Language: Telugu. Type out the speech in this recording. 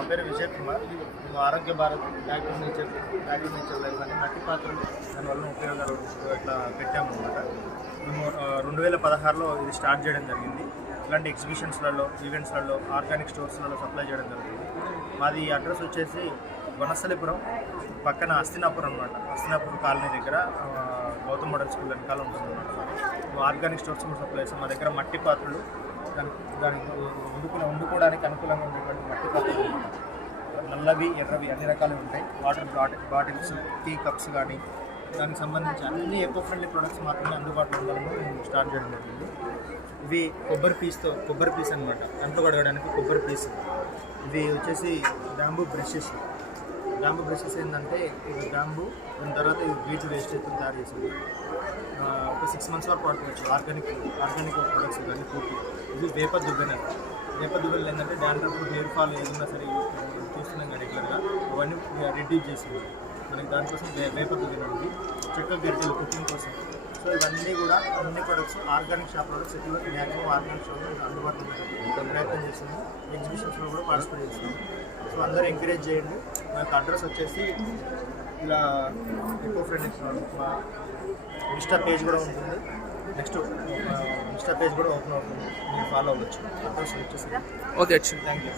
నా పేరు విజయ్ కుమార్. మేము ఆరోగ్య Bharat back to nature life అని మట్టి పాత్రలు దానివల్ల ఉపయోగాలు ఇట్లా పెట్టాము అనమాట. మేము 2016లో ఇది స్టార్ట్ చేయడం జరిగింది. ఇలాంటి ఎగ్జిబిషన్స్లలో, ఈవెంట్స్లలో, ఆర్గానిక్ స్టోర్స్లలో సప్లై చేయడం జరుగుతుంది. మాది అడ్రస్ వచ్చేసి వనస్థలిపురం పక్కన హస్తినాపురం అనమాట. హస్తినాపురం కాలనీ దగ్గర గౌతమ్ మోడల్ స్కూల్ వెనకాల ఉంటుంది అనమాట. ఆర్గానిక్ స్టోర్స్ కూడా సప్లై చేస్తాం. మా దగ్గర మట్టి పాత్రలు, దానికి వండుకోవడానికి అనుకూలంగా ఉండేటువంటి మట్టి పాత్రలు, నల్లవి, ఎర్రవి అన్ని రకాలు ఉంటాయి. వాటర్ బాటిల్స్, టీ కప్స్ కానీ దానికి సంబంధించి అన్ని ఎకో ఫ్రెండ్లీ ప్రొడక్ట్స్ మాత్రమే అందుబాటులో ఉండాలని మేము స్టార్ట్ చేయడం జరిగింది. ఇవి కొబ్బరి పీస్ అనమాట, అంట్లు కడగడానికి కొబ్బరి పీస్. ఇవి వచ్చేసి బ్యాంబూ బ్రషెస్ ఏంటంటే ఇది బ్యాంబూ, దాని తర్వాత ఇది వీటి వేస్టేజ్తో తయారు చేసింది. ఒక 6 months వరకు వాడుకోవచ్చు. ఆర్గానిక్ ప్రొడక్ట్స్ కానీ పూర్తి. ఇది వేప దువ్వెలు ఏంటంటే డాండ్రఫ్, హెయిర్ ఫాల్ ఏదైనా సరే చూస్తున్నాం కదా రెగ్యులర్గా, అవన్నీ రిడ్యూస్ చేసింది మనకి. దానికోసం వేప దువ్వెలు ఉంది. చెక్క గరిటెలు కుకింగ్ కోసం. సో ఇవన్నీ కూడా అన్ని ప్రొడక్ట్స్ ఆర్గానిక్ షాప్ ప్రొడక్ట్స్ ఇటువంటి మ్యాక్సిమం ఆర్గానిక్ షాప్ అందుబాటులో ప్రయత్నం చేస్తుంది. ఎగ్జిబిషన్స్లో కూడా పార్టిసిపేట్ చేస్తున్నాం. సో అందరూ ఎంకరేజ్ చేయండి. నాకు అడ్రస్ వచ్చేసి ఇలా ఎకో ఫ్రెండ్లీ మా ఇన్స్టా పేజ్ కూడా ఉంటుంది. నెక్స్ట్ ఇన్స్టా పేజ్ కూడా ఓపెన్ అవుతుంది, మీరు ఫాలో అవ్వచ్చు. అడ్రస్ వచ్చేసి ఓకే, థ్యాంక్ యూ.